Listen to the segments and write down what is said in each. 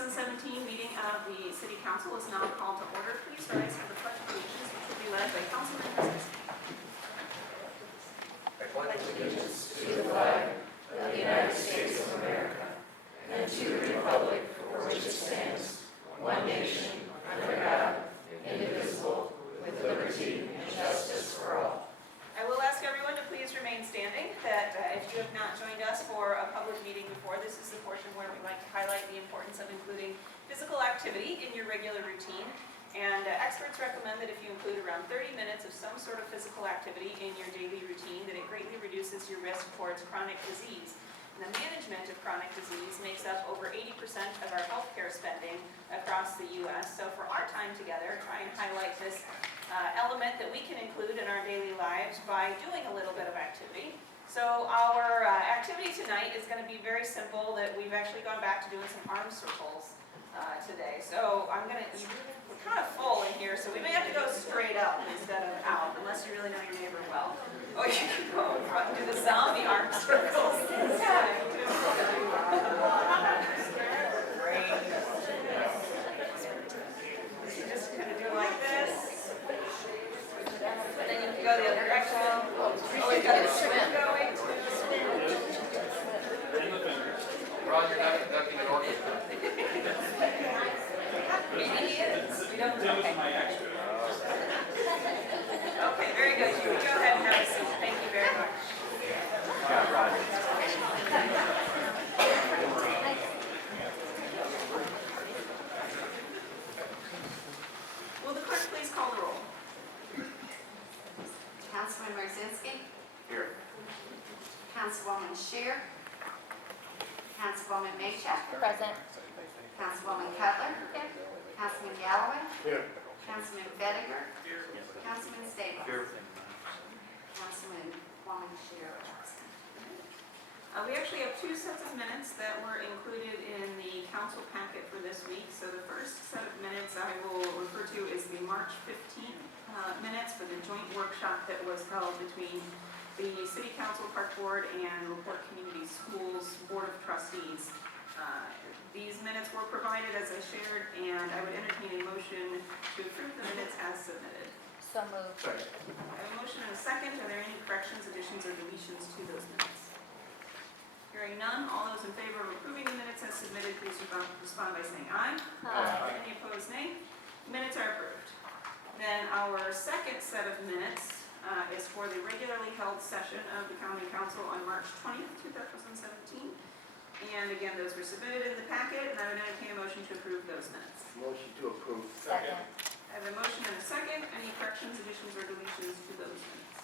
2017 meeting of the City Council is now called to order. Please rise for the Pledge of Allegiance, which will be led by Councilman Kessling. I pledge allegiance to the flag of the United States of America and to the republic for which it stands, one nation, under God, indivisible, with liberty and justice for all. I will ask everyone to please remain standing, that if you have not joined us for a public meeting before, this is the portion where we like to highlight the importance of including physical activity in your regular routine. And experts recommend that if you include around 30 minutes of some sort of physical activity in your daily routine, that it greatly reduces your risk towards chronic disease. And the management of chronic disease makes up over 80% of our healthcare spending across the U.S. So for our time together, try and highlight this element that we can include in our daily lives by doing a little bit of activity. So our activity tonight is going to be very simple, that we've actually gone back to doing some arm circles today. So we're kind of full in here, so we may have to go straight up instead of out, unless you really know your neighbor well. Or you can go in front and do the zombie arm circles. Great. You just kind of do like this. And then you can go the other direction. Oh, you got a swim going. Roger, that'd be an orchestra. Maybe he is. We don't know. Okay, very good. You can go ahead and have a seat. Thank you very much. Yeah, Roger. Will the clerk please call the roll? Councilman Merzinski, Here. Councilwoman Scheer, Councilwoman Maycheck, Present. Councilwoman Cutler, Councilman Galloway, Here. Councilman Bettinger, Councilman Staples. Here. Councilman Woman Scheer absent. We actually have two sets of minutes that were included in the council packet for this week. So the first set of minutes I will refer to is the March 15th minutes for the joint workshop that was held between the City Council, Park Board, and LaPorte Community Schools Board of Trustees. These minutes were provided as I shared, and I would entertain a motion to approve the minutes as submitted. So moved. Second. I have a motion and a second. Are there any corrections, additions, or deletions to those minutes? Hearing none, all those in favor of approving the minutes as submitted, please respond by saying aye. Aye. Any opposed, nay? Minutes are approved. Then our second set of minutes is for the regularly held session of the County Council on March 20th, 2017. And again, those were submitted in the packet, and I would entertain a motion to approve those minutes. Motion to approve. Second. I have a motion and a second. Any corrections, additions, or deletions to those minutes?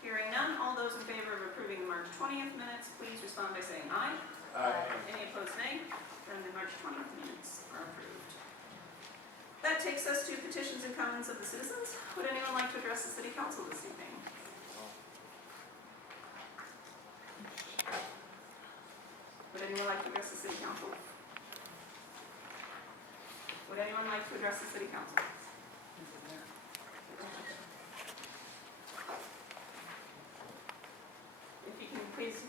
Hearing none, all those in favor of approving the March 20th minutes, please respond by saying aye. Aye. Any opposed, nay? Then the March 20th minutes are approved. That takes us to petitions and comments of the citizens. Would anyone like to address the City Council this evening? Would anyone like to address the City Council? Would anyone like to address the City Council? If you can please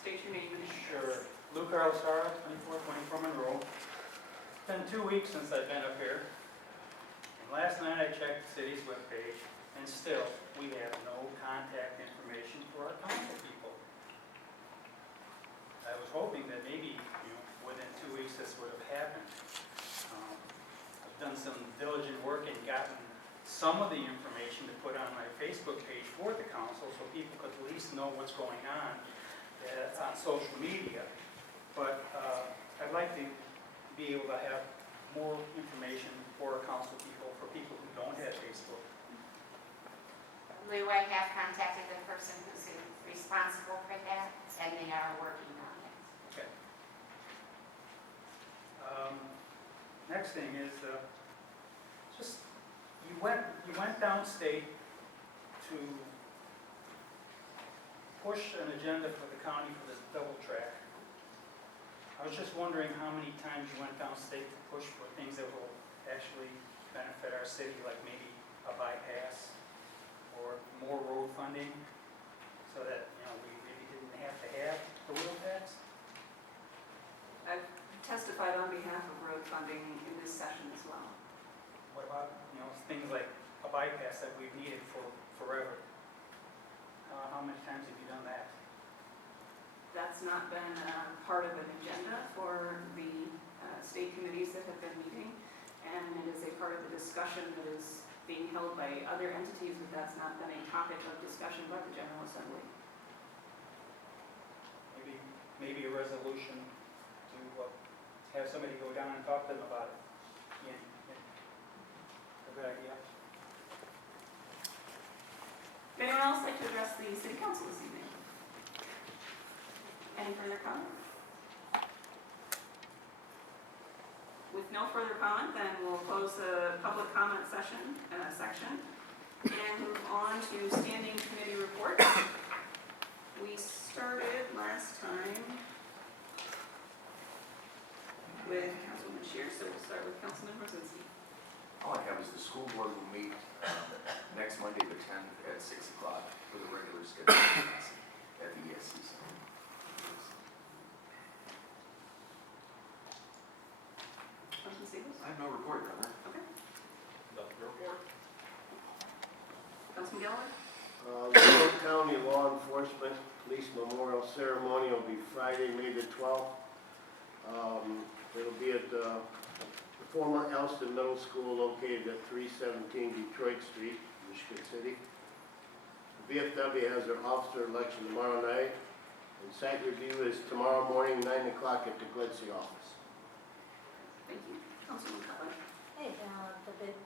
state your name and address. Sure. Luke Arlosara, 2424 Monroe. It's been 2 weeks since I've been up here. And last night I checked the city's webpage, and still, we have no contact information for our council people. I was hoping that maybe, within 2 weeks this would have happened. I've done some diligent work and gotten some of the information to put on my Facebook page for the council so people could at least know what's going on social media. But I'd like to be able to have more information for our council people, for people who don't have Facebook. Lou, I have contacted the person who's responsible for that, and they are working on it. Okay. Next thing is just you went downstate to push an agenda for the county for this double track. I was just wondering how many times you went downstate to push for things that will actually benefit our city, like maybe a bypass or more road funding, so that we really didn't have to have the wheel tax. I've testified on that we've needed for forever. How many times have you done that? That's not been part of an agenda for the state committees that have been meeting, and it is a part of the discussion that is being held by other entities, but that's not been a topic of discussion by the General Assembly. Maybe a resolution to have somebody go down and talk to them about it. Yeah, a good idea. Would anyone else like to address the city council this evening? Any further comment? With no further comment, then we'll close the public comment section and move on to standing committee reports. We started last time with Councilman Shear, so we'll start with Councilman Rosinski. All I have is the school board will meet next Monday, the 10th at 6 o'clock for the regular schedule at the ESC Center. Councilman Staples? I have no report, Governor. Okay. Nothing to report. Councilman Galloway? LaPorte County Law Enforcement Police Memorial Ceremony will be Friday, May the 12th. It'll be at the former Elston Middle School located at 317 Detroit Street, Michigan City. The VFW has their officer election tomorrow night, and site review is tomorrow morning, 9 o'clock at the Glency office. Thank you. Councilman Cutler? Hey, the bid,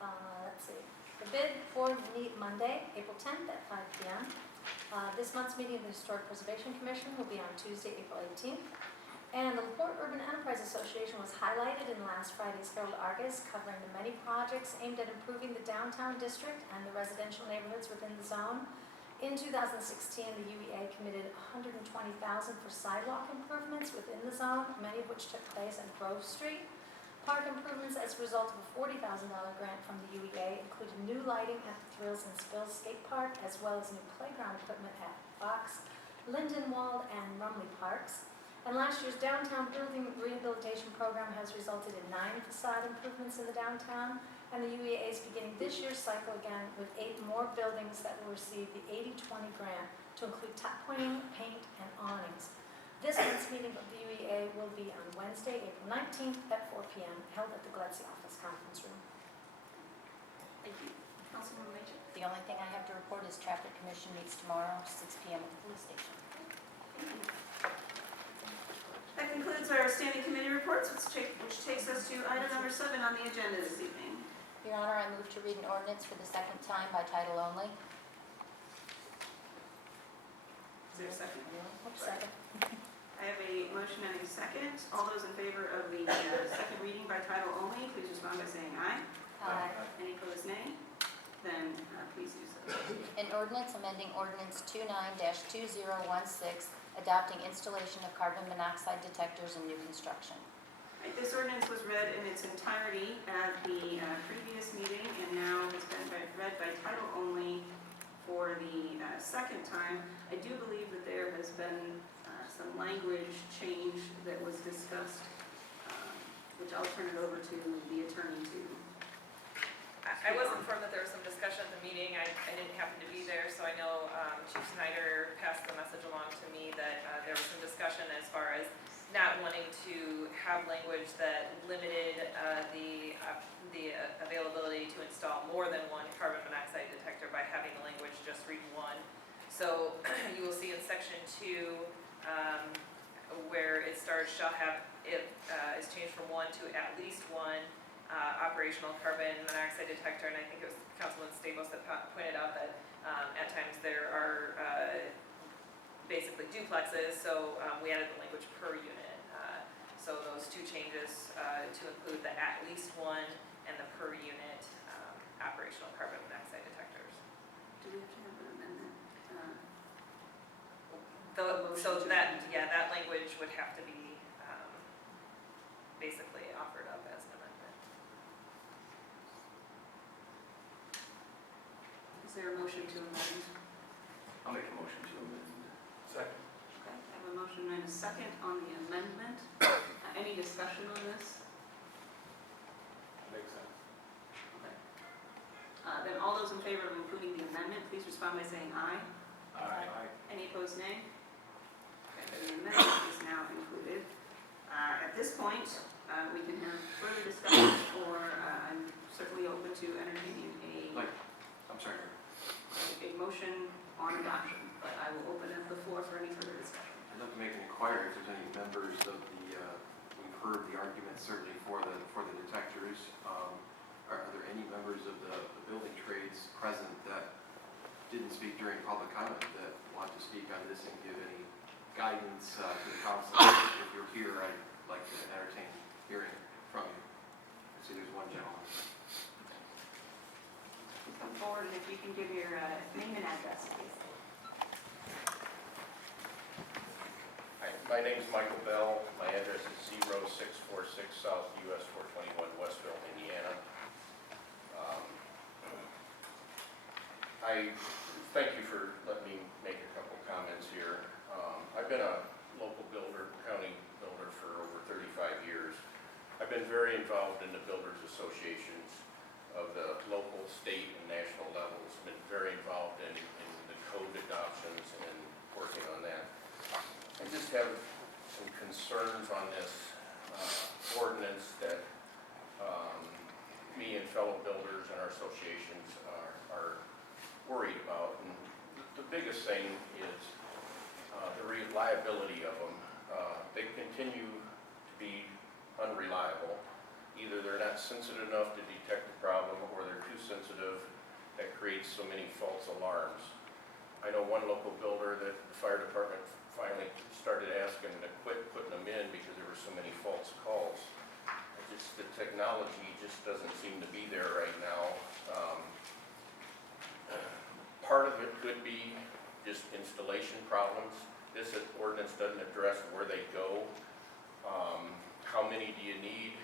let's see, the bid for meet Monday, April 10th at 5 p.m. This month's meeting of the Historic Preservation Commission will be on Tuesday, April 18th. And the LaPorte Urban Enterprise Association was highlighted in last Friday's Herald Argus, covering the many projects aimed at improving the downtown district and the residential neighborhoods within the zone. In 2016, the UEA committed $120,000 for sidewalk improvements within the zone, many of which took place on Grove Street. Park improvements as a result of a $40,000 grant from the UEA included new lighting at the Thrills and Spills Skate Park, as well as new playground equipment at Fox, Lindenwald, and Rumley Parks. And last year's downtown building rehabilitation program has resulted in 9 facade improvements in the downtown, and the UEA is beginning this year's cycle again with 8 more buildings that will receive the 80-20 grant to include tuck pointing, paint, and awnings. This month's meeting of the UEA will be on Wednesday, April 19th at 4 p.m., held at the Glency Office Conference Room. Thank you. Councilwoman Major? The only thing I have to report is Traffic Commission meets tomorrow, 6 p.m. at the police station. Thank you. That concludes our standing committee reports, which takes us to item number 7 on the agenda this evening. Your Honor, I move to read an ordinance for the second time by title only. Is there a second? Second. I have a motion and a second. All those in favor of the second reading by title only, please respond by saying aye. Any opposed, nay? Then please do so. An ordinance amending ordinance 29-2016, adopting installation of carbon monoxide detectors in new construction. Right, this ordinance was read in its entirety at the previous meeting and now has been read by title only for the second time. I do believe that there has been some language change that was discussed, which I'll turn it over to the attorney to. I was informed that there was some discussion at the meeting. I didn't happen to be there, so I know Chief Snyder passed the message along to me that there was some discussion as far as not wanting to have language that limited the availability to install more than one carbon monoxide detector by having the language just read one. So you will see in section 2 where it starts shall have, it is changed from 1 to at least 1 operational carbon monoxide detector, and I think it was Councilman Staples that pointed out that at times there are basically duplexes, so we added the language per unit. So those 2 changes to include the at least 1 and the per unit operational carbon monoxide detectors. Do we have to have an amendment? So that, yeah, that language would have to be basically offered up as an amendment. Is there a motion to amend? I'll make a motion to amend. Second. Okay, I have a motion and a second on the amendment. Any discussion on this? Makes sense. Okay. Then all those respond by saying aye. Aye. Any opposed, nay? Okay, the amendment is now included. At this point, we can have further discussion, or I'm certainly open to entertaining I'm sorry. a motion on adoption, but I will open up the floor for any further discussion. I'd like to make an inquiry if there's any members of the, we've heard the arguments certainly for the detectors. Are there any members of the building trades present that didn't speak during public comment that want to speak on this and give any guidance to the council? If you're here, I'd like to entertain hearing from you. I see there's one gentleman. Come forward, and if you can give your name and address, please. Hi, my name is Michael Bell. My address is 0646 South US 421 Westville, Indiana. I thank you for letting me make a couple comments here. I've been a local builder, county builder for over 35 years. I've been very involved in the builders associations of the local, state, and national levels. Been very involved in the code adoptions and working on that. I just have some concerns on this ordinance that me and fellow builders and our associations are worried about. And the biggest thing is the reliability of them. They continue to be unreliable. Either they're not sensitive enough to detect the problem, or they're too sensitive that creates so many false alarms. I know one local builder that the fire department finally started asking to quit putting them in because there were so many false calls. The technology just doesn't seem to be there right now. Part of it could be just installation problems. This ordinance doesn't address where they go. How many do you need?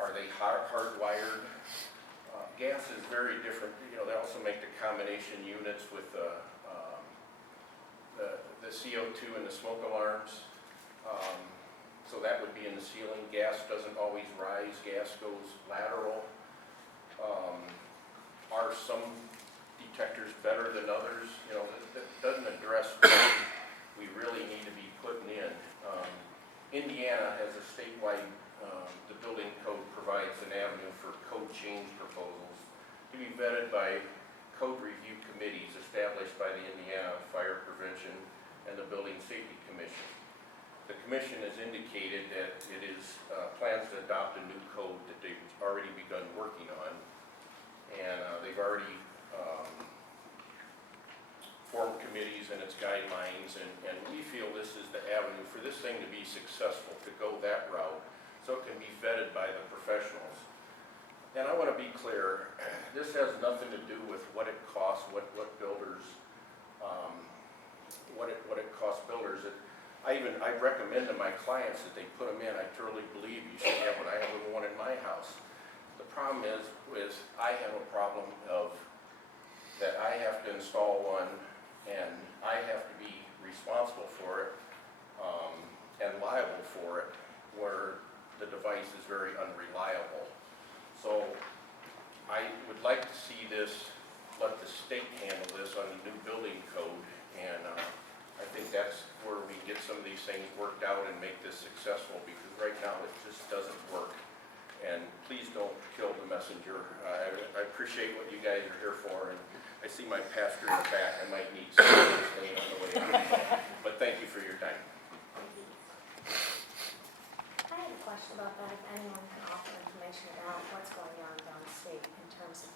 Are they hardwired? Gas is very different. You know, they also make the combination units with the CO2 and the smoke alarms. So that would be in the ceiling. Gas doesn't always rise. Gas goes lateral. Are some detectors better than others? You know, that doesn't address what we really need to be putting in. Indiana has a statewide, the building code provides an avenue for code change proposals to be vetted by code review committees established by the Indiana Fire Prevention and the Building Safety Commission. The commission has indicated that it is plans to adopt a new code that they've already begun working on, and they've already formed committees and its guidelines, and we feel this is the avenue for this thing to be successful, to go that route, so it can be vetted by the professionals. And I want to be clear, this has nothing to do with what it costs, what builders, what it costs builders. I recommend to my clients that they put them in. I truly believe you should have one. I have one in my house. The problem is I have a problem of that I have to install one, and I have to be responsible for it and liable for it, where the device is very unreliable. So I would like to see this, let the state handle this on the new building code, and I think that's where we get some of these things worked out and make this successful, because right now it just doesn't work. And please don't kill the messenger. I appreciate what you guys are here for, and I see my pastor in the back. I might need some of this thing on the way out. But thank you for your time. I have a question about that, if anyone can offer information about what's going on downstate in terms of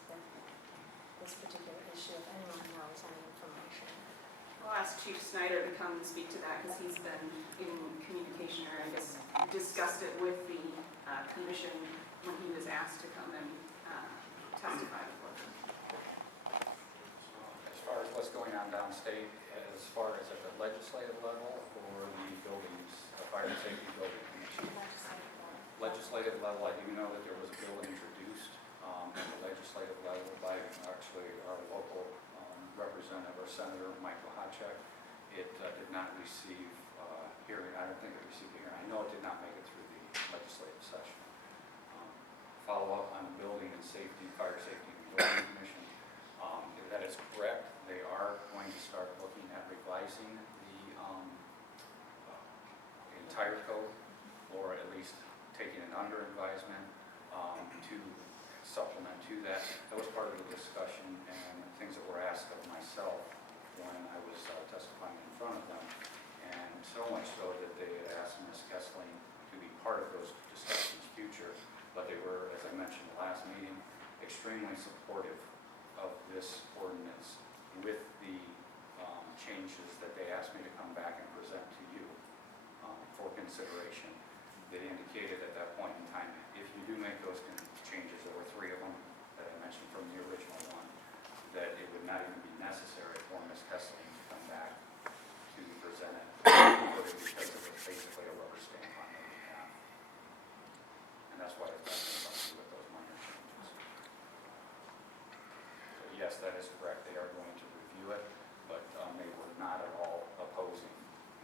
this particular issue, if anyone knows any information. I'll ask Chief Snyder to come and speak to that, because he's been in communication, or I guess discussed it with the commission when he was asked to come and testify before them. As far as what's going on downstate, as far as at the legislative level or the buildings, fire and safety building commission? Legislative level, I do know that there was a bill introduced at the legislative level by actually our local representative, our Senator Michael Hodchek. It did not receive hearing. I don't think it received a hearing. I know it did not make it through the legislative session. Follow up on the building and safety, fire safety and building commission. It That is correct. They are going to start looking at revising the entire code, or at least taking an under advisement to supplement to that. That was part of the discussion and things that were asked of myself when I was testifying in front of them. And so much so that they had asked Ms. Kessling to be part of those discussions future. But they were, as I mentioned the last meeting, extremely supportive of this ordinance with the changes that they asked me to come back and present to you for consideration. They indicated at that point in time, if you do make those changes, there were 3 of them that I mentioned from the original one, that it would not even be necessary for Ms. Kessling to come back to present it because it was basically a rubber stamp on their behalf. And that's why it's done with those minor changes. So yes, that is correct. They are going to review it, but they were not at all opposing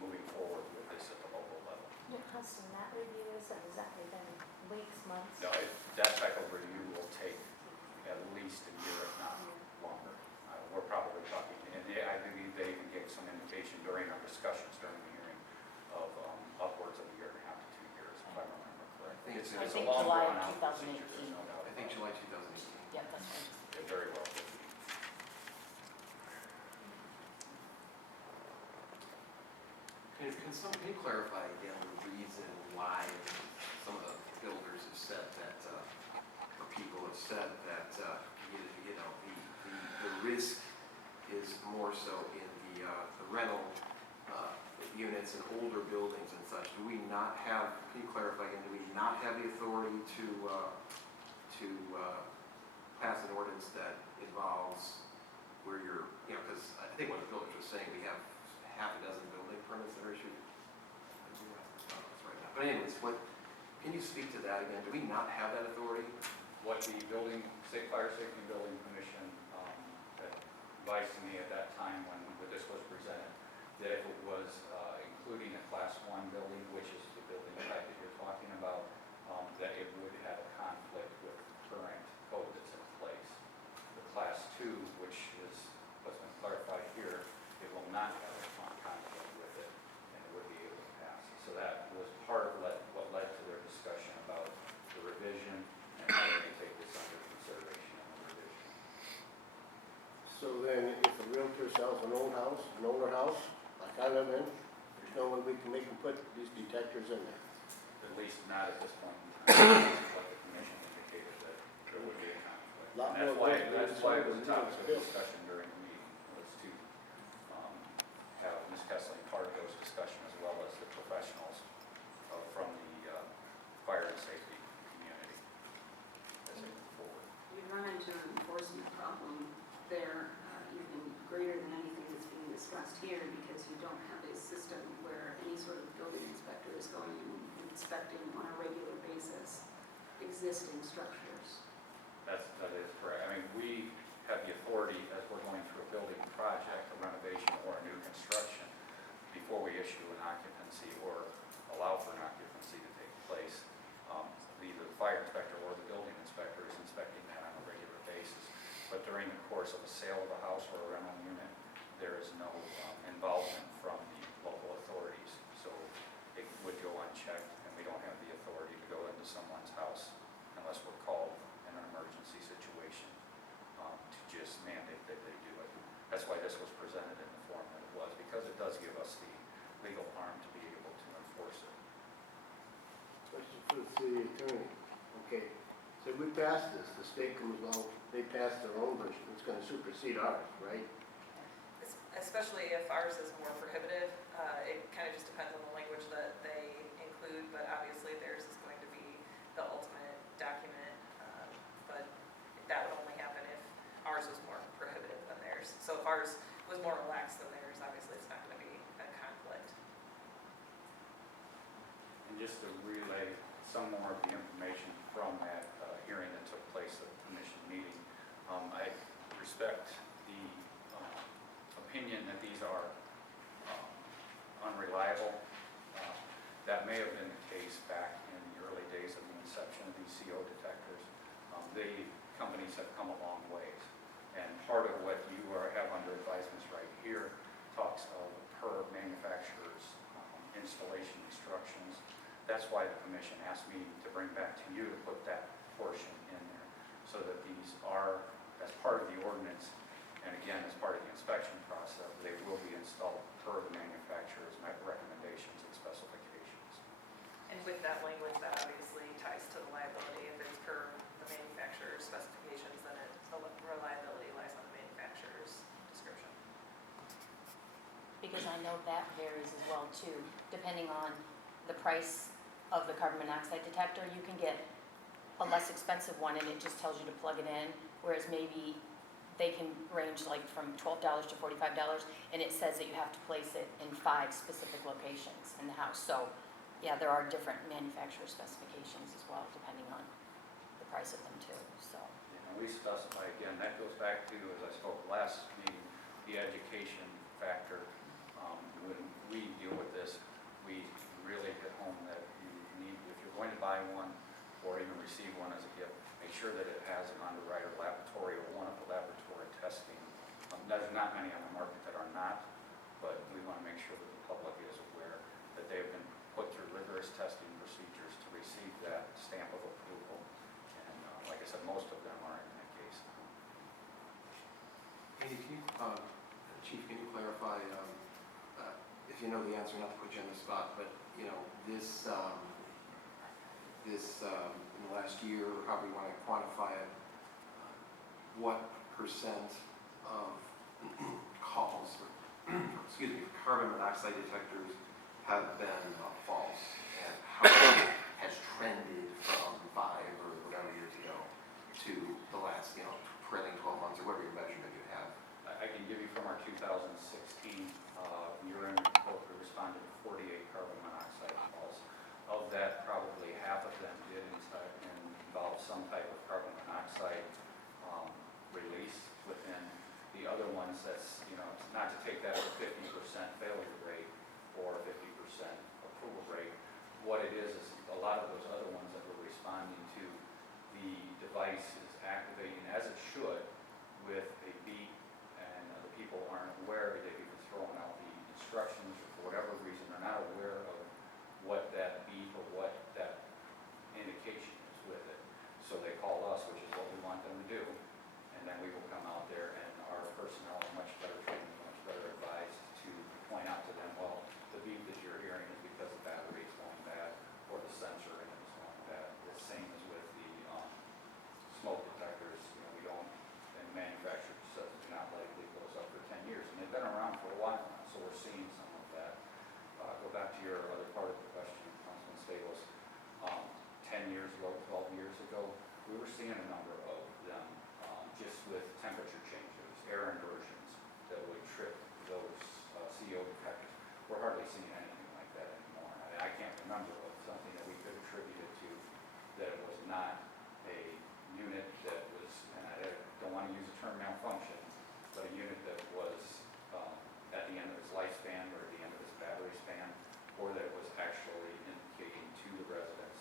moving forward with this at the local level. How soon that review is, has that been weeks, months? No, that type of review will take at least a year, if not longer. We're probably talking, and I believe they even gave some indication during our discussions during the hearing of upwards of a year and a half to 2 years, if I remember correctly. It's I a think long July drawn out 2018. procedure, there's no doubt I think about it. July 2018. Yep, that's right. It very well could be. Can you clarify again the reason why some of the builders have said that, or people have said that, you know, the risk is more so in the rental units and older buildings and such? Do we not have, can you clarify again, do we not have the authority to pass an ordinance that involves where you're, you know, because I think what the builders were saying, we have half a dozen building permits that are issued. But anyways, can you speak to that again? Do we not have that authority? What the Fire Safety Building Commission advised to me at that time when this was presented, that if it was including a Class 1 building, which is the building type that you're talking about, that it would have a conflict with current code that's in place. The Class 2, which is what's been clarified here, it will not have a conflict with it, and it would be able to pass. So that was part of what led to their discussion about the revision and how they take this under consideration in the revision. So then, if a realtor sells an older house, like I live in, there's no way we can make them put these detectors in there. At least not at this point in time, like the commission indicated that there would be a conflict. Lot And more that's why it was a than topic of built. discussion during the meeting, was to have Ms. Kessling part of those discussions as well as the professionals from the fire and safety community as they move forward. You run into an enforcement problem there, even greater than anything that's being discussed here, because you don't have a system where any sort of building inspector is going and inspecting on a regular basis existing structures. That is correct. I mean, we have the authority as we're going through a building project, a renovation or a new construction, before we issue an occupancy or allow for an occupancy to take place. Either the fire inspector or the building inspector is inspecting that on a regular basis. But during the course of a sale of a house or a rental unit, there is no involvement from the local authorities. So it would go unchecked, and we don't have the authority to go into someone's house unless we're called in an emergency situation to just mandate that they do it. That's why this was presented in the form that it was, because it does give us the legal arm to be able to enforce it. Question for the city attorney. Okay, so we passed this, the state comes along, they pass their own version, it's gonna supersede ours, right? Especially if ours is more prohibitive, it kind of just depends on the language that they include, but obviously theirs is going to be the ultimate document, but that would only happen if ours was more prohibitive than theirs. So if ours was more relaxed than theirs, obviously it's not going to be a conflict. And just to relay some more of the information from that hearing that took place at the commission meeting, I respect the opinion that these are unreliable. That may have been the case back in the early days of the inception of these CO detectors. The companies have come a long ways. And part of what you that's why the commission asked me to bring back to you to put that portion in there, so that these are, as part of the ordinance, and again, as part of the inspection process, they will be installed per the manufacturer's recommendations and specifications. And with that language, that obviously ties to the liability. If it's per the manufacturer's specifications, then the reliability lies on the manufacturer's description. Because I know that varies as well too, depending on the price of the carbon monoxide detector. You can get a less expensive one and it just tells you to plug it in, whereas maybe they can range like from $12 to $45, and it says that you have to place it in 5 specific locations in the house. So yeah, there are different manufacturer specifications as well, depending on the price of them too, so. And we specify, again, that goes back to, as I spoke last meeting, the education factor. When we deal with this, we really hit home that you need, if you're going to buy one or even receive one as a gift, make sure that it has an underwriter laboratory or one of the laboratory testing. There's not many on the market that are not, but we want to make sure that the public is aware that they've been put through rigorous testing procedures to receive that stamp of approval. And like I said, most of them are in that case. Andy, Chief, can you clarify, if you know the answer, not to put you on the spot, but, you know, this, in the last year, or however you want to quantify it, what percent of calls for, excuse me, carbon monoxide detectors have been false, and how it has trended from 5 or whatever years ago to the last, you know, trailing 12 months, or whatever your measurement you have? I can give you from our 2016 year-end report, we responded to 48 carbon monoxide calls. Of that, probably half of them did involve some type of carbon monoxide release within. The other ones, that's, you know, it's not to take that as a 50% failure rate or 50% approval rate. What it is a lot of those other ones that we're responding to, the device is activating as it should with a beep, and the people aren't aware. They've even thrown out the instructions, or for whatever reason, they're not aware of what that beep or what that indication is with it. So they call us, which is what we want them to do, and then we will come out there, and our personnel are much better trained, much better advised to point out to them, well, the beep that you're hearing is because the battery is going bad, or the sensor in it is going bad. The same as with the smoke detectors. You know, we don't, and manufacturers says do not likely goes up for 10 years, and they've been around for a while now, so we're seeing some of that. Go back to your other part of the question, Councilman Staples. 10 years ago, 12 years ago, we were seeing a number of them just with temperature changes, air inversions that would trip those CO detectors. We're hardly seeing anything like that anymore. I can't remember of something that we could attribute it to that it was not a unit that was, and I don't want to use the term malfunction, but a unit that was at the end of its lifespan or at the end of its battery span, or that it was actually indicating to the residents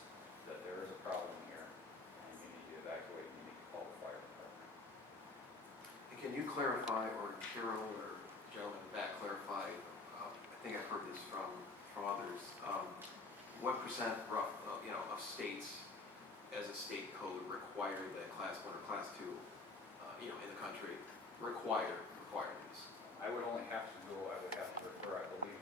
that there is a problem here and you need to evacuate and you need to call the fire department. And can you clarify, or Carol or gentlemen back clarify, I think I've heard this from others, what percent rough, of states as a state code require that Class 1 or Class 2, in the country, require these? I would only have to go, I would have to refer, I believe,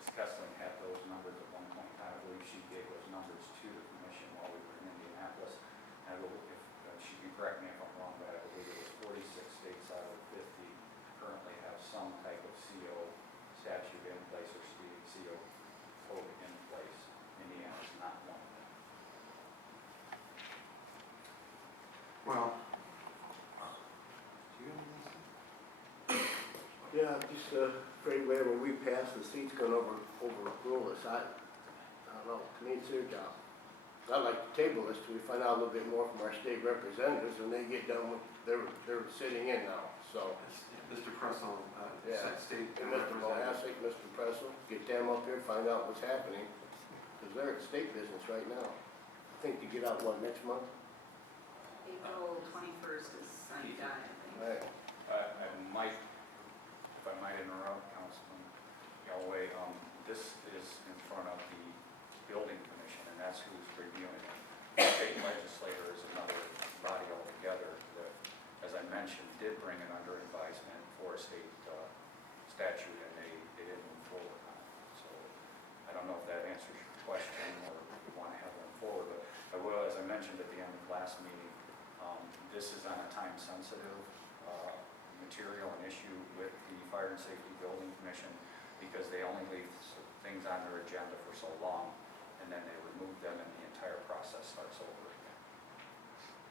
Ms. Kessling had those numbers at one point in time. I believe she gave those numbers to the commission while we were in Indianapolis. And I will, if she can correct me if I'm wrong, but I believe it was 46 states out of 50 currently have some type of CO statute in place or CO code in place. Indiana is not one of them. Well, do you have anything to say? Yeah, I'm just afraid whenever we pass, the state's gonna overrule us. I don't know, to me it's their job. I'd like to table this till we find out a little bit more from our state representatives when they get done with, they're sitting in now, so. Mr. Pressel, Yeah, state and Mr. representative. Mohasek, Mr. Pressel, get them up here, find out what's happening, because they're at state business right now. I think you get out, what, next month? April 21st is signed on, I think. Right. If I might interrupt, Councilman Galloway, this is in front of the building commission this is on a time-sensitive material and issue with the Fire and Safety Building Commission because they only leave things on their agenda for so long, and then they remove them and the entire process starts over again.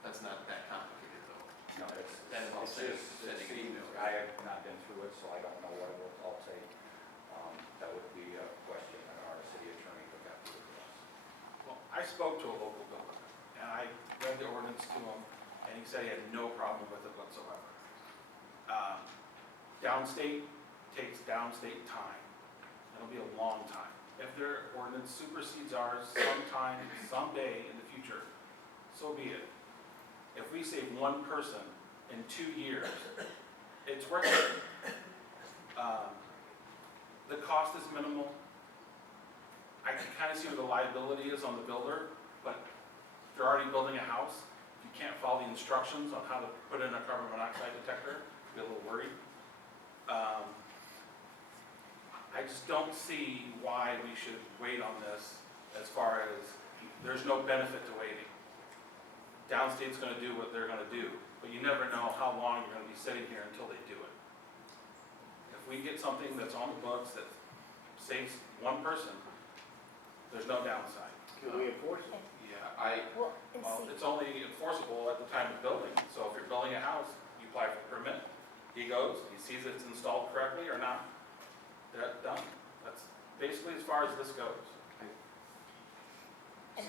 That's not that complicated though. No, it's just sending an email. I have not been through it, so I don't know what I'll take. That would be a question that our city attorney would have to address. Well, I spoke to a local builder, and I read the ordinance to him, and he said he had no problem with it whatsoever. Downstate takes downstate time. It'll be a long time. If their ordinance supersedes ours sometime, someday in the future, so be it. If we save one person in 2 years, it's worth it. The cost is minimal. I can kind of see where the liability is on the builder, but if you're already building a house, if you can't follow the instructions on how to put in a carbon monoxide detector, you'll be a little worried. I just don't see why we should wait on this as far as there's no benefit to waiting. Downstate's going to do what they're going to do, but you never know how long you're going to be sitting here until they do it. If we get something that's on the books that saves one person, there's no downside. Can we enforce it? Yeah, Well, and Well, see, it's only enforceable at the time of building, so if you're building a house, you apply for a permit. He goes, he sees it's installed correctly or not, they're done. That's basically as far as this goes. and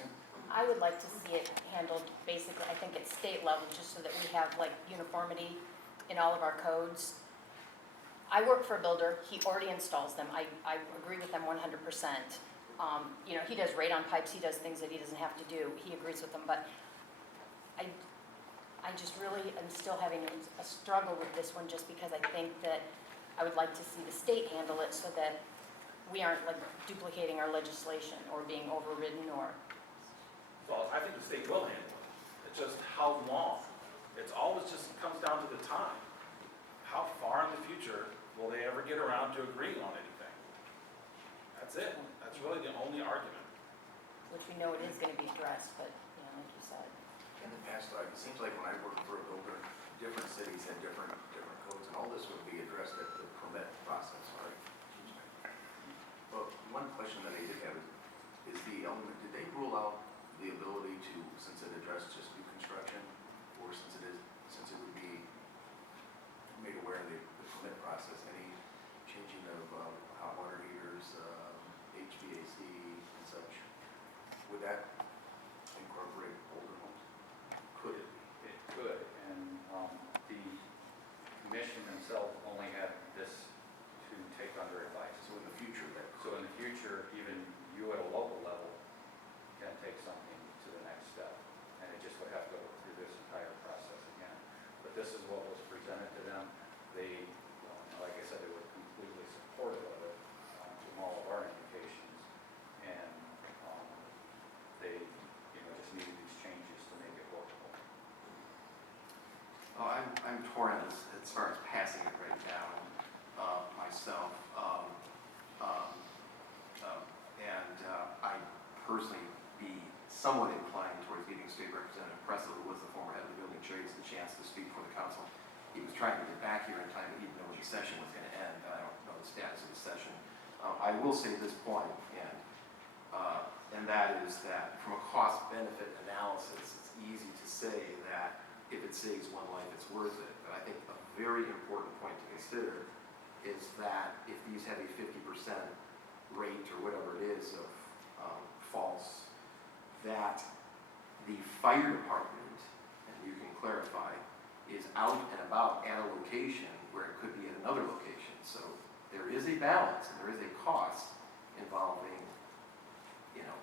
I would like to see it handled basically, I think at state level, just so that we have like uniformity in all of our codes. I work for a builder, he already installs them, I agree with them 100%. You know, he does radon pipes, he does things that he doesn't have to do, he agrees with them, but I just really am still having a struggle with this one, just because I think that I would like to see the state handle it so that we aren't like duplicating our legislation or being overridden or. Well, I think the state will handle it. It's just how long. It's always just comes down to the time. How far in the future will they ever get around to agreeing on anything? That's it. That's really the only argument. Which we know it is gonna be addressed, but, you know, like you said. In the past, it seems like when I worked for a builder, different cities had different codes, and all this would be addressed at the permit process, right? Well, one question that I did have is the element, did they rule out the ability to, since it addressed just new construction, or since it would be made aware of the permit process, any changing of hot water heaters, HVAC and such, would that incorporate older homes? Could it? It could, and the commission themselves only had this to take under advice. So in the future, that So in the future, even you at a local level can take something to the next step, and it just would have to go through this entire process again. But this is what was presented to them. They, like I said, they were completely supportive of it from all of our indications, and they, just needed these changes to make it workable. Oh, I'm torn as far as passing it right now, myself. I personally be somewhat inclined towards giving State Representative Pressel, who was the former head of the building trades, the chance to speak for the council. He was trying to get back here in time, but he didn't know when the session was going to end. I don't know the status of the session. I will say this point, and that is that from a cost-benefit analysis, it's easy to say that if it saves one life, it's worth it. But I think a very important point to consider is that if these have a 50% rate or whatever it is of false, that the fire department, and you can clarify, is out and about at a location where it could be at another location. So there is a balance and there is a cost involving,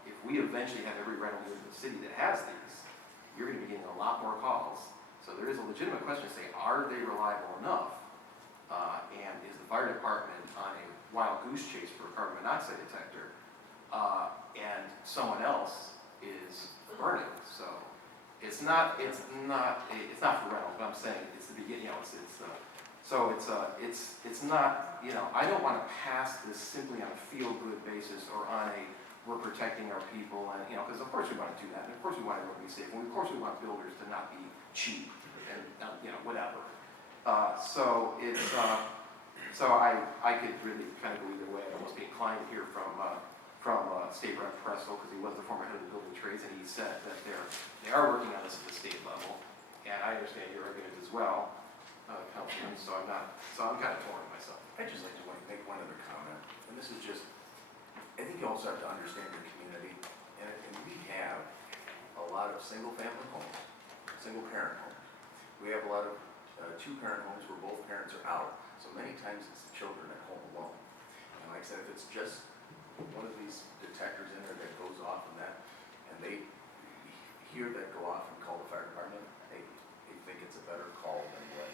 if we eventually have every rental unit in the city that has these, you're going to be getting a lot more calls. So there is a legitimate question to say, are they reliable enough? And is the fire department on a wild goose chase for a carbon monoxide detector, and someone else is burning? So it's not for rentals, but I'm saying it's the beginning. It's not. I don't want to pass this simply on a feel-good basis or on a we're protecting our people, and because of course we want to do that, and of course we want everyone to be safe, and of course we want builders to not be cheap and, you know, whatever. So it's, so I could really kind of go either way. I'd almost be inclined to hear from State Rep Pressel, because he was the former head of the building trades, and he said that they are working on this at the state level, and I understand your argument as well, Councilman, so I'm kind of torn myself. I'd just like to make one other comment, and this is just, I think you also have to understand your community, and we have a lot of single-family homes, single-parent homes. We have a lot of two-parent homes where both parents are out, so many times it's the children at home alone. And like I said, if it's just one of these detectors in there that goes off and they hear that go off and call the fire department, they think it's a better call than what.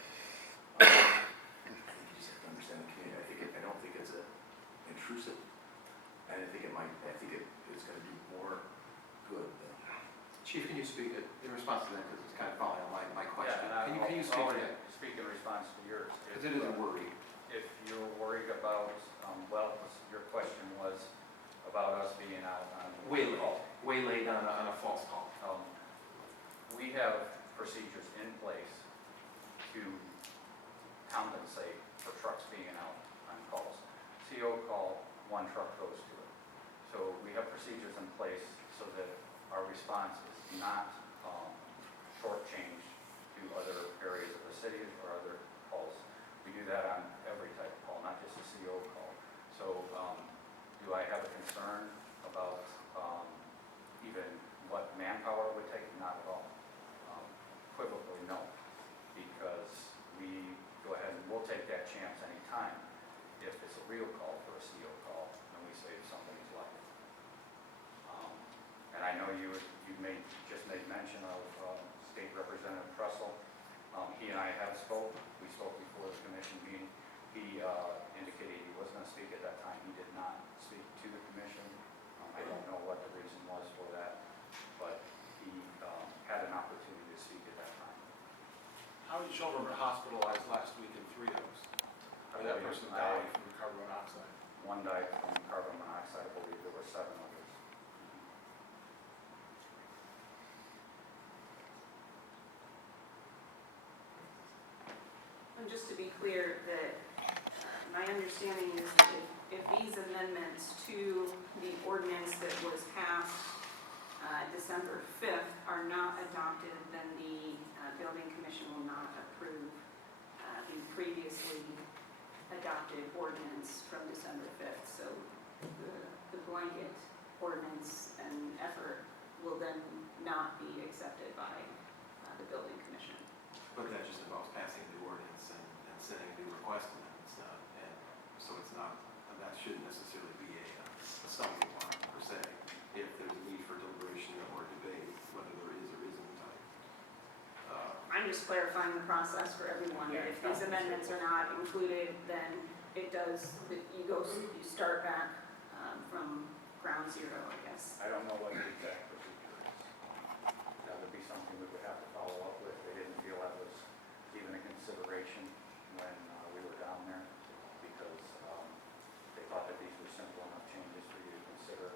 You just have to understand the community. I don't think it's intrusive, and I think it's going to do more good than. Chief, can you speak in response to that, because it's kind of following on my question. Yeah, and Can you speak to that? Speak in response to yours. Because it is a worry. If you're worried about, well, your question was about us being out on. Waylaid on a false call. We have procedures in place to compensate for trucks being out on calls. CO call, one truck goes to it. So we have procedures in place so that our response is not shortchanged to other areas of the city or other calls. We do that on every type of call, not just a CO call. So do I have a concern about even what manpower it would take? Not at all. Equivocally, no. Because we go ahead and we'll take that chance anytime if it's a real call for a CO call and we save somebody's life. And I know you just made mention of State Representative Pressel. He and I have spoke. We spoke before the commission meeting. He indicated he was going to speak at that time. He did not speak to the commission. I don't know what the reason was for that, but he had an opportunity to speak at that time. How many children were hospitalized last week in 3 of those? Or that person died from carbon monoxide? One died from carbon monoxide. I believe there were 7 others. And just to be clear, that my understanding is that if these amendments to the ordinance that was passed December 5th are not adopted, then the building commission will not approve the previously adopted ordinance from December 5th. So the blanket ordinance and effort will then not be accepted by the building commission. But that just involves passing the ordinance and sending a new request, and it's not, and so it's not, and that shouldn't necessarily be a stumbling block per se, if there's a need for deliberation or debate, whether there is or isn't. I'm just clarifying the process for everyone. Yeah, If these amendments are not included, then you start back from ground zero, I guess. I don't know what the exact procedure is. That would be something we would have to follow up with. They didn't feel that was even a consideration when we were down there, because they thought that these were simple enough changes for you to consider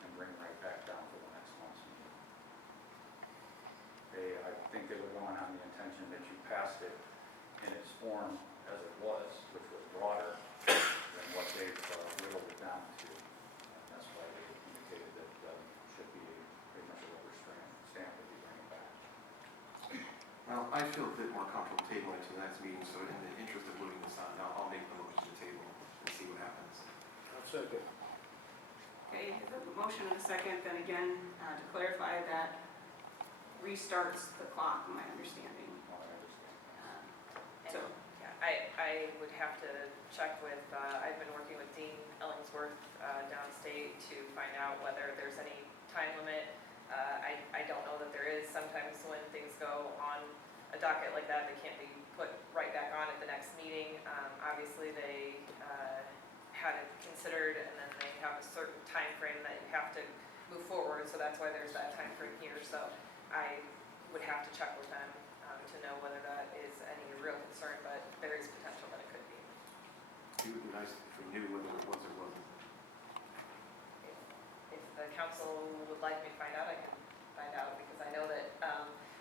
and bring right back down for the next month's meeting. I think they were going on the intention that you passed it in its form as it was, which was broader than what they've whittled it down to. And that's why they indicated that should be pretty much a rubber stamp if you bring it back. Well, I feel a bit more comfortable tabling it to the next meeting, so in the interest of moving this on, I'll make the motion to table and see what happens. I'll second. Okay, if a motion and a second, then again, to clarify, that restarts the clock, my understanding. Well, I understand. So, Yeah, I would have to check with, I've been working with Dean Ellingsworth downstate to find out whether there's any time limit. I don't know that there is. Sometimes when things go on a docket like that, they can't be put right back on at the next meeting. Obviously, they had it considered, and then they have a certain time frame that you have to move forward, so that's why there's that time frame here. So I would have to check with them to know whether that is any real concern, but there is potential that it could be. It would be nice if we knew whether it was or wasn't. If the council would like me to find out, I can find out, because I know that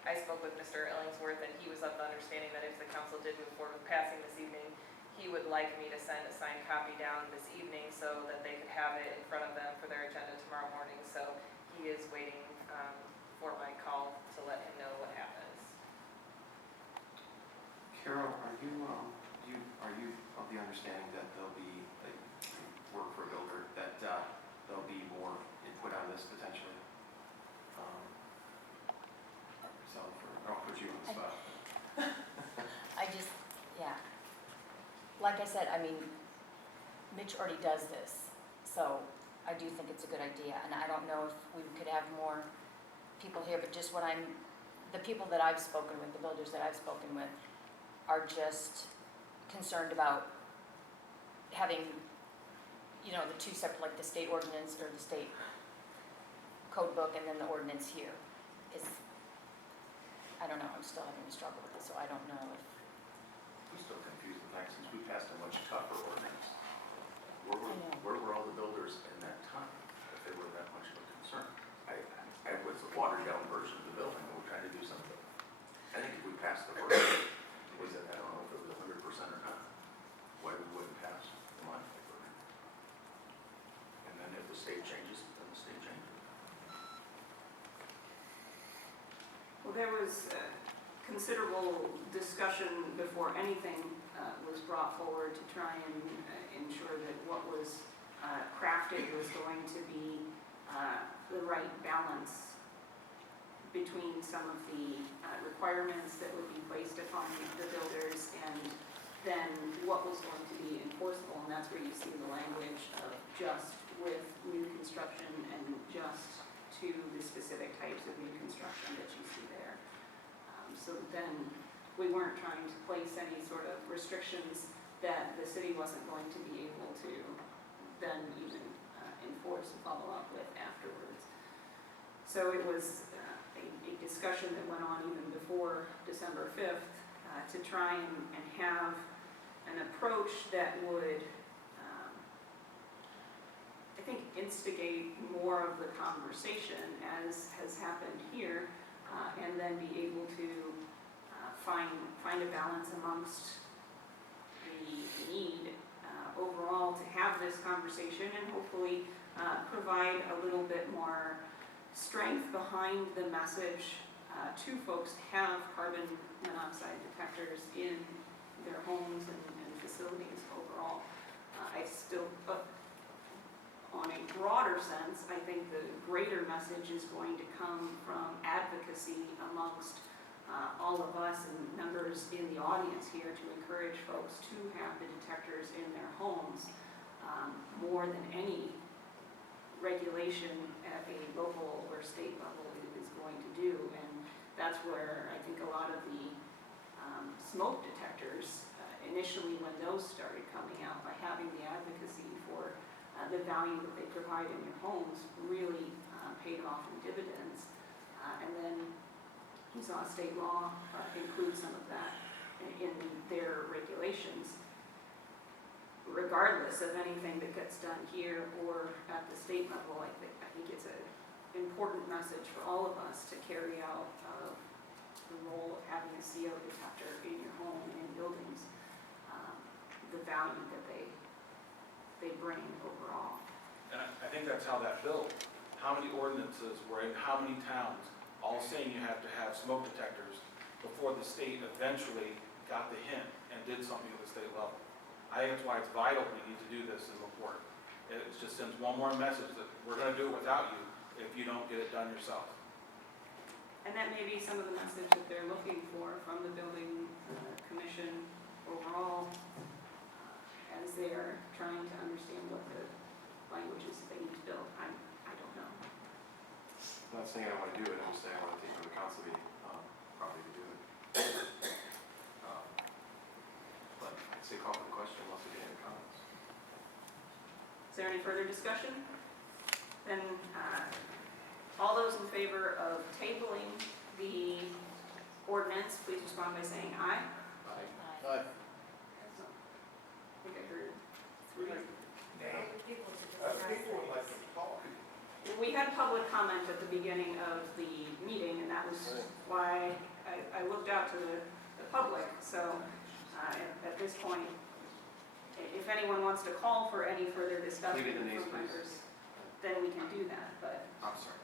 I spoke with Mr. Illingsworth, and he was of the understanding that if the council did move forward with passing this evening, he would like me to send a signed copy down this evening so that they could have it in front of them for their agenda tomorrow morning. So he is waiting for my call to let him know what happens. Carol, are you of the understanding that there'll be, like, work for a builder, that there'll be more input on this potentially? I'll put you on the spot. Yeah. Like I said, I mean, Mitch already does this, so I do think it's a good idea. And I don't know if we could have more people here, but just the people that I've spoken with, the builders that I've spoken with, are just concerned about having, the two separate, like the state ordinance or the state code book and then the ordinance here is, I don't know, I'm still having a struggle with it, so I don't know if. I'm still confused with that, since we passed a much tougher ordinance. I know. Where were all the builders in that time, if they were that much of a concern? I was a watered down version of the building, and we're trying to do something. I think if we passed the first, I don't know if it was 100% or not, why we wouldn't pass the modified version. And then if the state changes, then the state changes. Well, there was considerable discussion before anything was brought forward to try and ensure that what was crafted was going to be the right balance between some of the requirements that would be placed upon the builders and then what was going to be enforceable. And that's where you see the language of just with new construction and just to the specific types of new construction that you see there. So then we weren't trying to place any sort of restrictions that the city wasn't going to be able to then even enforce and follow up with afterwards. So it was a discussion that went on even before December 5th to try and have an approach that would, I think, instigate more of the conversation as has happened here, and then be able to find a balance amongst the need overall to have this conversation and hopefully provide a little bit more strength behind the message to folks to have carbon monoxide detectors in their homes and facilities overall. I still, on a broader sense, I think the greater message is going to come from advocacy amongst all of us and members in the audience here to encourage folks to have the detectors in their homes more than any regulation at a local or state level is going to do. And that's where I think a lot of the smoke detectors, initially when those started coming out, by having the advocacy for the value that they provide in your homes, really paid off in dividends. And then we saw state law include some of that in their regulations. Regardless of anything that gets done here or at the state level, I think it's an important message for all of us to carry out of the role of having a CO detector in your home and in buildings, the value that they bring overall. And I think that's how that built. How many ordinances were in how many towns all saying you have to have smoke detectors before the state eventually got the hint and did something at the state level. I think that's why it's vital we need to do this in LaPorte. It just sends one more message that we're going to do it without you if you don't get it done yourself. And that may be some of the message that they're looking for from the building commission overall as they are trying to understand what the languages they need to build. I don't know. I'm not saying I want to do it, I'm just saying I want to take on the council meeting, probably to do it. But I'd say call for the question unless we get any comments. Is there any further discussion? Then all those in favor of tabling the ordinance, please respond by saying aye. Aye. I think I heard 3. People would like to talk. we had public comment at the beginning of the meeting, and that was why I looked out to the public. So at this point, if anyone wants to call for any further discussion Leave it in these, from please. members, then we can do that. But I'm sorry.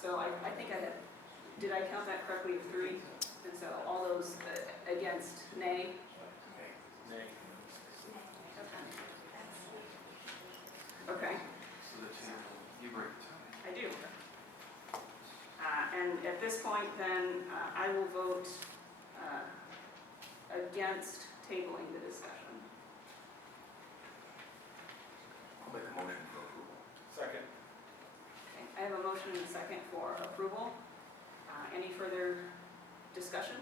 so I think I had, did I count that correctly of 3? And so all those against, nay? Nay. Okay, So the table, you break the tie. I do. And at this point, then, I will vote against tabling the discussion. I'll make a motion for approval. Second. Okay, I have a motion and a second for approval. Any further discussion?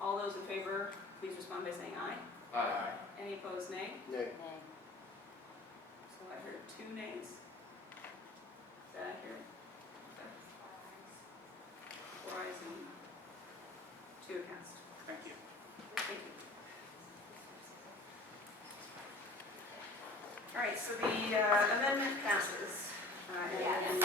All those in favor, please respond by saying aye. Aye. Any opposed, nay? Nay. Nay. So I heard 2 nays. Did I hear it? 4 ayes and 2 against. Thank you. Thank you. All right, so the amendment passes. And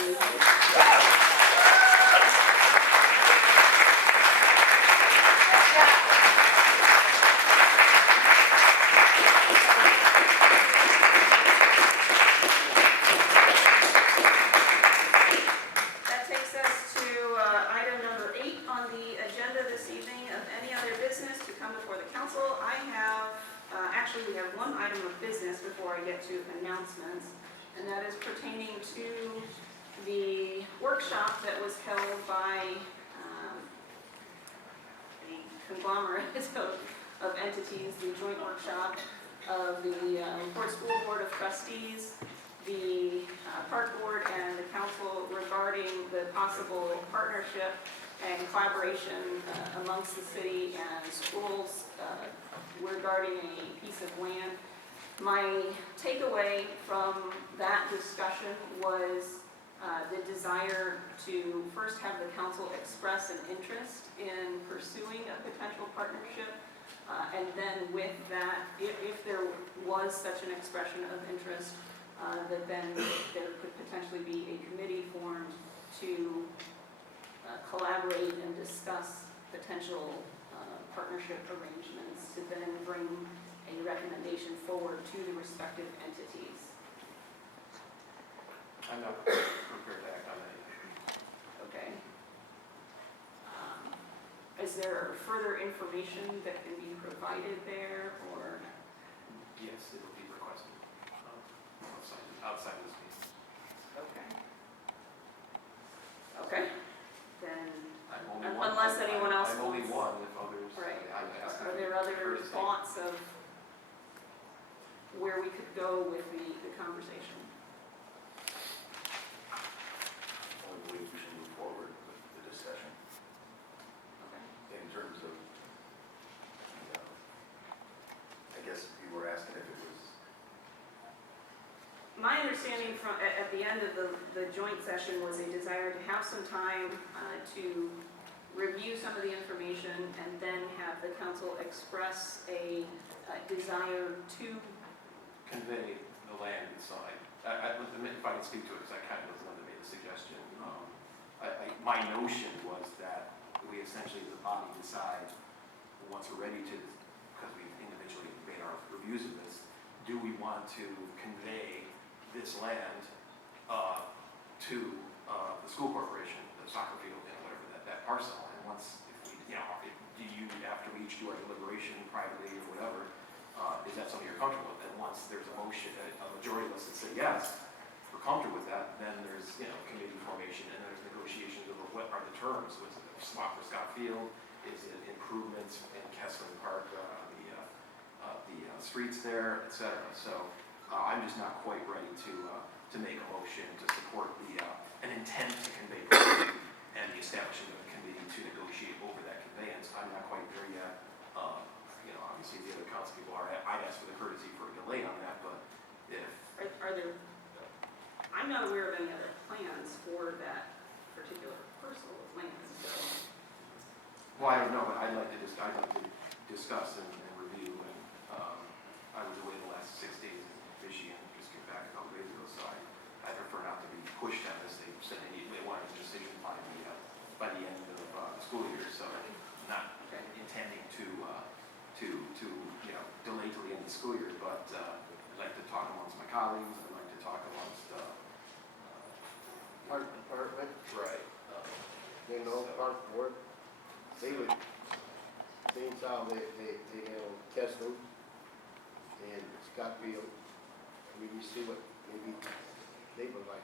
that takes us to item number 8 on the agenda this evening of any other business to come before the council. I have, actually we have one item of business before I get to announcements, and that is pertaining to the workshop that was held by a conglomerate of entities, the joint workshop of the LaPorte School Board of Trustees, the Park Board, and the council regarding the possible partnership and collaboration amongst the city and schools regarding a piece of land. My takeaway from that discussion was the desire to first have the council express an interest in pursuing a potential partnership, and then with that, if there was such an expression of interest, that then there could potentially be a committee formed to collaborate and discuss potential partnership arrangements to then bring a recommendation forward to the respective entities. I'm not prepared to act on that. Okay. Is there further information that can be provided there, or? Yes, it will be requested outside of this meeting. Okay. Okay, then, I'm only one. unless anyone else I'm only wants. one if others. Right. I'm asking Are there for other courtesy. thoughts of where we could go with the conversation? I believe we should move forward with the discussion Okay. in terms of, I guess you were asking if it was, My understanding from, at the end of the joint session was a desire to have some time to review some of the information and then have the council express a desire to, Convey the land inside. If I can speak to it, because I kind of was the one that made the suggestion. My notion was that we essentially, as a body, decide once we're ready to, because we individually made our reviews of this, do we want to convey this land to the school corporation, the soccer field, and whatever that parcel. And once, if we, after we each do our deliberation privately or whatever, is that something you're comfortable with? And once there's a motion, a majority of us that say yes, we're comfortable with that, then there's, committee formation and there's negotiations over what are the terms. Was it a swap for Scott Field? Is it improvements in Kessling Park, the streets there, et cetera? So I'm just not quite ready to make a motion to support an intent to convey property and the establishment of a committee to negotiate over that conveyance. I'm not quite there yet. Obviously the other council people are. I'd ask for the courtesy for a delay on that, but if are there, I'm not aware of any other plans for that particular parcel of land, so. well, I don't know, but I'd like to discuss and review. And I was away the last 6 days in Michigan, just came back a couple days ago, so Hartford, they would, same style, they handle Kessling and Scottfield. I mean, you see what maybe they would like.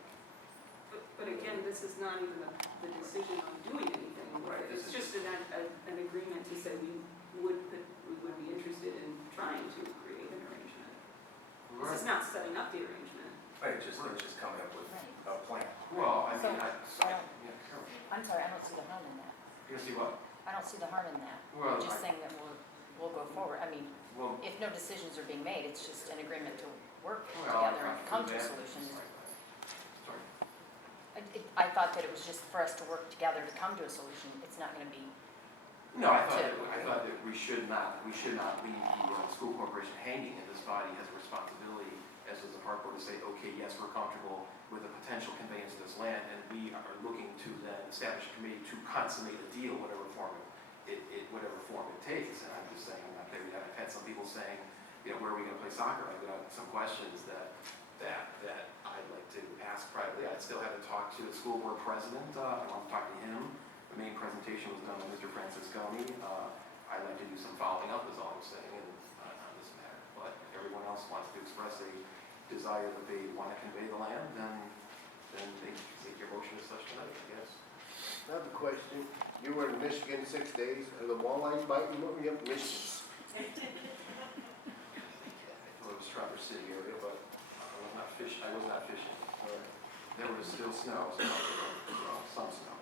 But again, this is not even the decision on doing anything. Right, this It's is- just an agreement to say we would be interested in trying to create an arrangement. This is not setting up the arrangement. Right, it's just coming up with a plan. Well, I So, mean, I don't- yeah, sure. I'm sorry, I don't see the harm in that. You see what? I don't see the harm in that. Well, Just saying that we'll go forward. I mean, Well, if no decisions are being made, it's just an agreement to work well, together and come to a that- solution. Sorry. I thought that it was just for us to work together to come to a solution. It's not gonna be, No, I thought that we should not leave the school corporation hanging, and this body has a responsibility, as does the park board, to say, okay, yes, we're comfortable with the potential conveyance of this land, and we are looking to then establish a committee to consummate a deal, whatever form it takes. And I'm just saying, I'm not there yet. I've had some people saying, you know, where are we gonna play soccer? I've got some questions that I'd like to ask privately. I still haven't talked to the school board president. I want to talk to him. The main presentation was done by Mr. Francisconi. I'd like to do some following up, is all I'm saying, on this matter. But if everyone else wants to express a desire that they want to convey the land, then they make your motion as such tonight, I guess. I have a question. You were in Michigan 6 days. Are the walleyes biting when we up in Michigan? Well, it was Traverse City area, but I was not fishing. There was still snow, some snow.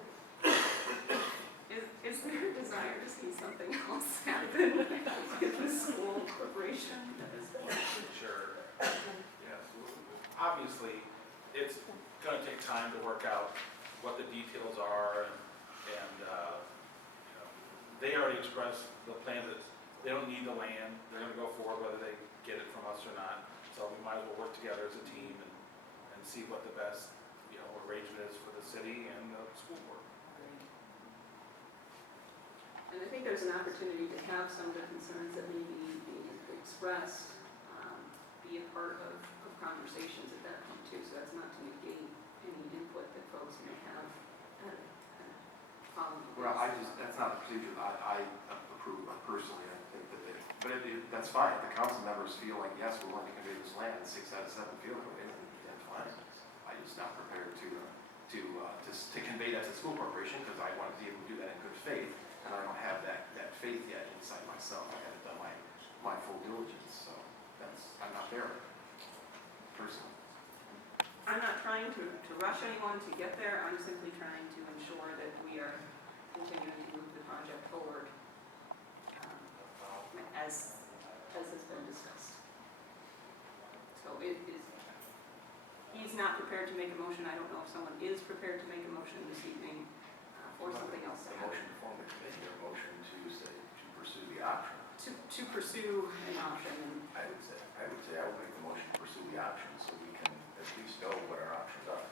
Is there a desire to see something else happen with the school corporation? Sure. Yes. Obviously, it's gonna take time to work out what the details are, and you know, they already expressed the plan that they don't need the land, they're gonna go forward whether they get it from us or not. So we might as well work together as a team and see what the best, you know, arrangement is for the city and the school board. And I think there's an opportunity to have some of the concerns that may be expressed, be a part of conversations at that point too. So that's not to negate any input that folks may have following. Well, that's not a procedure that I approve of personally. I think that that's fine. If the council members feel like, yes, we want to convey this land, 6 out of 7 feel that way, then fine. I'm just not prepared to convey that to the school corporation, because I want to be able to do that in good faith, and I don't have that faith yet inside myself. I haven't done my full diligence, so I'm not there personally. I'm not trying to rush anyone to get there. I'm simply trying to ensure that we are continuing to move the project forward as has been discussed. So he's not prepared to make a motion. I don't know if someone is prepared to make a motion this evening for something else. The motion to form the committee, or motion to pursue the option. To pursue an option. I would say I would make the motion to pursue the option, so we can at least know what our options are.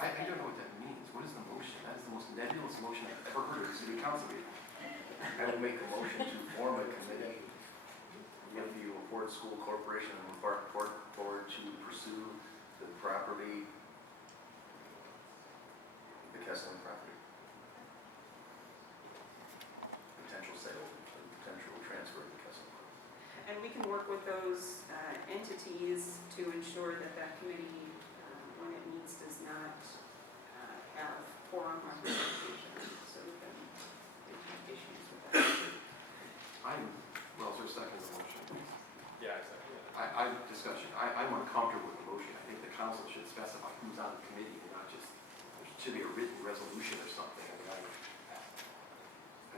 I don't know what that means. What is the motion? That is the most nebulous motion I've ever heard at a city council meeting. I would make a motion to form a committee with the LaPorte School Corporation and LaPorte Board to pursue the property, the Kessling property. Potential sale, potential transfer of the Kessling property. And we can work with those entities to ensure that that committee, when it meets, does not have forum representation, so we can have issues with that. Well, is there a second to the motion? Yeah, exactly. Discussion. I'm uncomfortable with the motion. I think the council should specify who's on the committee and not just, there should be a written resolution or something. I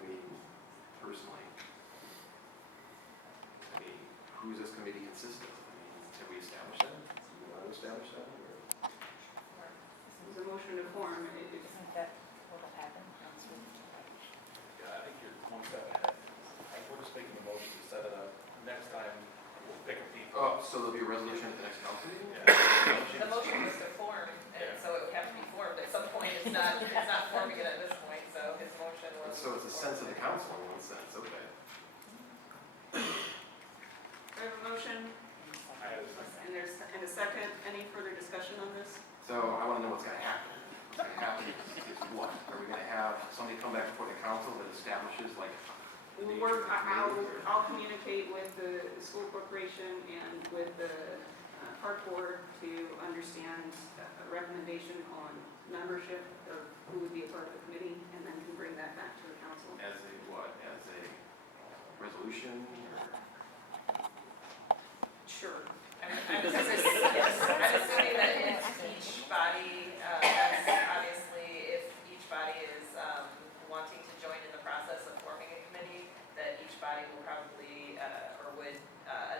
mean, personally, who does this committee consist of? I mean, have we established that? Do we want to establish that? There's a motion to form. isn't that what'll happen? Yeah, I think you're one step ahead. We're just making a motion to set it up. Next time, we'll pick a people. Oh, so there'll be a resolution at the next council meeting? The motion was to form, and so it would have to be formed at some point. It's not forming it at this point, so his motion was. So it's a sense of the council in one sense, okay. We have a motion I'll communicate with the school corporation and with the park board to understand a recommendation on membership of who would be a part of the committee, and then can bring that back to the council. As a what, as a resolution or? Sure. I'm assuming that if each body, obviously, if each body is wanting to join in the process of forming a committee, that each body will probably, or would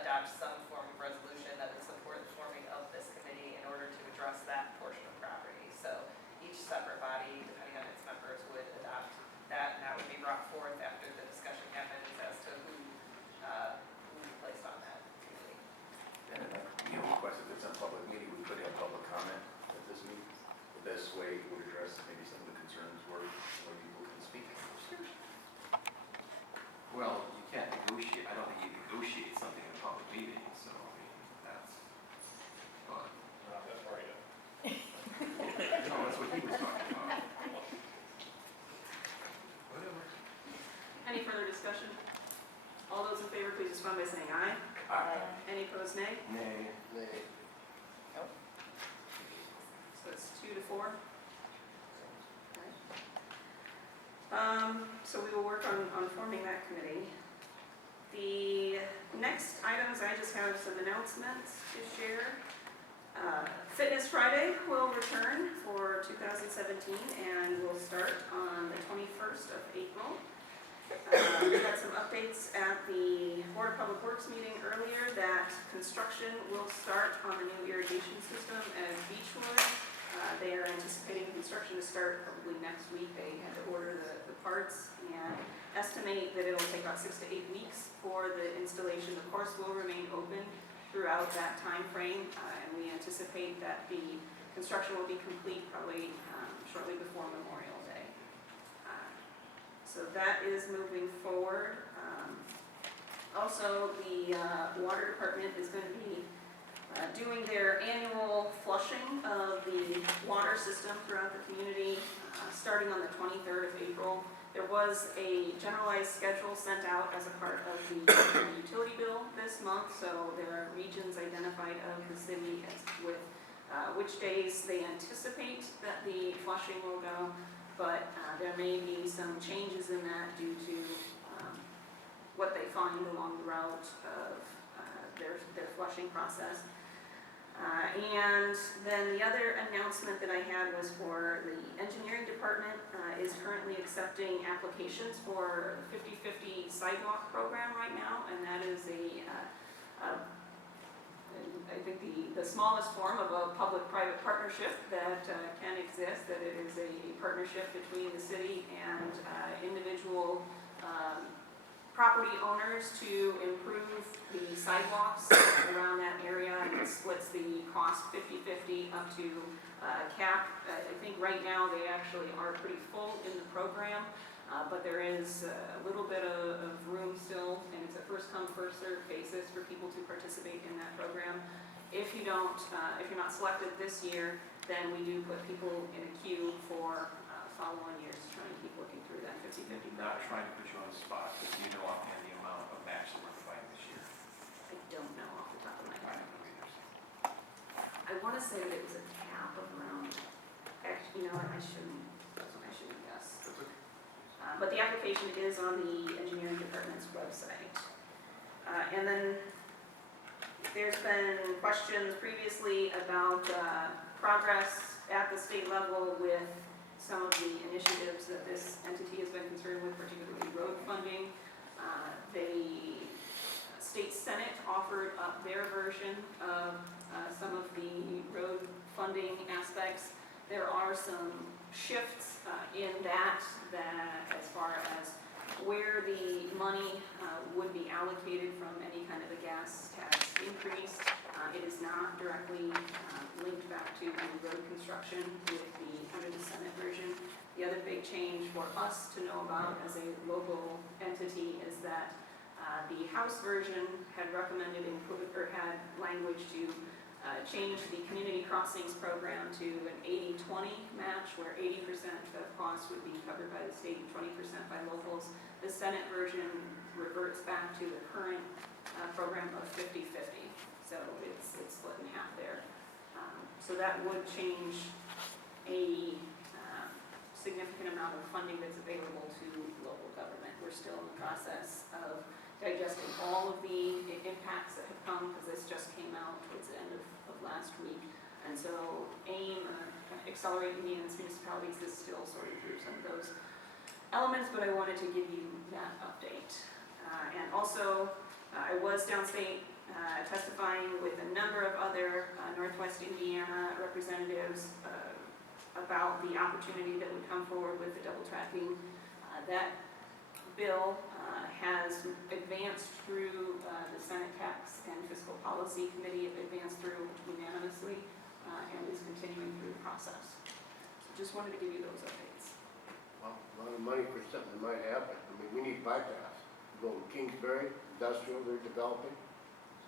adopt some form of resolution that would support the forming of this committee in order to address that portion of property. So each separate body, depending on its members, would adopt that, and that would be brought forth after the discussion happens as to who will be placed on that committee. And request if it's a public meeting, we could have public comment at this meeting. The best way would address maybe some of the concerns where people can speak. Well, you can't negotiate, I don't think you negotiate something in a public meeting, so, I mean, that's, but. Not that far yet. No, that's what he was talking about. Whatever. Any further discussion? All those in favor, please respond by saying aye. Any opposed, nay? Nay. Nay. So it's 2 to 4. So we will work on forming that committee. The next items, I just have some announcements to share. Fitness Friday will return for 2017 and will start on the 21st of April. We had some updates at the Board of Public Works meeting earlier that construction will start on the new irrigation system at Beechwood. They are anticipating construction to start probably next week. They had to order the parts and estimate that it'll take about 6 to 8 weeks for the installation. The course will remain open throughout that time frame, and we anticipate that the construction will be complete probably shortly before Memorial Day. So that is moving forward. Also, the water department is going to be doing their annual flushing of the water system throughout the community, starting on the 23rd of April. There was a generalized schedule sent out as a part of the utility bill this month, so there are regions identified of the city with which days they anticipate that the flushing will go, but there may be some changes in that due to what they find along the route of their flushing process. And then the other announcement that I had was for the engineering department is currently accepting applications for the 50/50 sidewalk program right now, and that is I think the smallest form of a public-private partnership that can exist, that it is a partnership between the city and individual property owners to improve the sidewalks around that area, and it splits the cost 50/50 up to cap. I think right now they actually are pretty full in the program, but there is a little bit of room still, and it's a first-come, first-served basis for people to participate in that program. If you're not selected this year, then we do put people in a queue for follow-on years to try and keep looking through that 50/50 Not program. trying to put you on the spot, because you know offhand the amount of match that we're providing this year. I don't know off the top of my I head. don't know either. I want to say that it was a cap of around, actually, you know what, I shouldn't guess. But the application is on the engineering department's website. And then there's been questions previously about progress at the state level with some of the initiatives that this entity has been concerned with, particularly road funding. The state senate offered up their version of some of the road funding aspects. There are some shifts in that as far as where the money would be allocated from any kind of a gas tax increase. It is not directly linked back to any road construction under the Senate version. The other big change for us to know about as a local entity is that the House version had recommended had language to change the community crossings program to an 80-20 match, where 80% of costs would be covered by the state and 20% by locals. The Senate version reverts back to the current program of 50/50. So it's split in half there. So that would change a significant amount of funding that's available to local government. We're still in the process of digesting all of the impacts that have come, because this just came out towards the end of last week. And so AIM, Accelerating Indians Municipalities, is still sorting through some of those elements, but I wanted to give you that update. And also, I was downstate testifying with a number of other Northwest Indiana representatives about the opportunity that would come forward with the double tracking. That bill has advanced through the Senate Tax and Fiscal Policy Committee. It advanced through unanimously and is continuing through the process. So just wanted to give you those updates. Well, a lot of money for something that might happen. I mean, we need bypass. Go to Kingsbury, industrial, they're developing.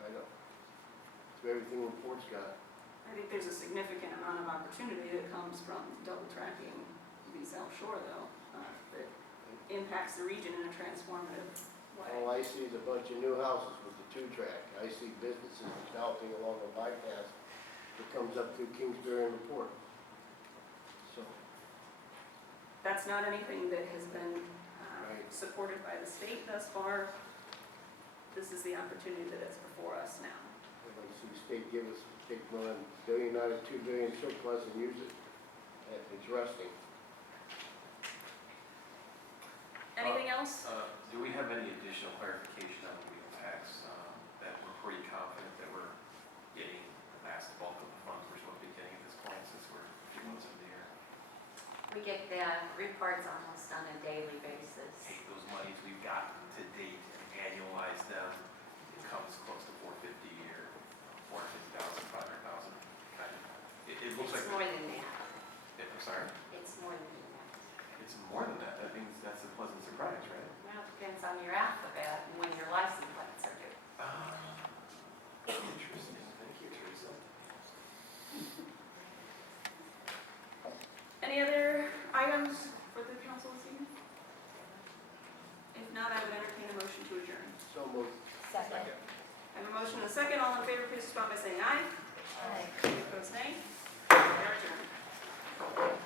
I know. It's everything LaPorte's got. I think there's a significant amount of opportunity that comes from double tracking the South Shore, though, that impacts the region in a transformative way. All I see is a bunch of new houses with the 2-track. I see businesses developing along the bypass that comes up through Kingsbury and LaPorte. So, That's not anything that has been Right. supported by the state thus far. This is the opportunity that is before us now. I'd like to see the state give us, take $1 billion out of $2 billion surplus and use it. It's rusting. Anything else? Do we have any additional clarification on the wheel tax, that we're pretty confident that we're getting the vast bulk of the funds we're supposed to be getting at this point, since we're a few months into the year? We get the reports almost on a daily basis. Take those monies we've gotten to date and annualize them, it comes close to 450 a year, 450,000, 500,000, kind of. It looks like. It's more than that. I'm sorry? It's more than that. It's more than that. That means that's a pleasant surprise, right? Well, it depends on your alphabet and when your license plates are due. Interesting. Thank you, Teresa. Any other items for the council this evening? If not, I would entertain a motion to adjourn. So moved. Second. I have a motion and a second. All in favor, please respond by saying aye. Aye. Any opposed, nay. We are adjourned.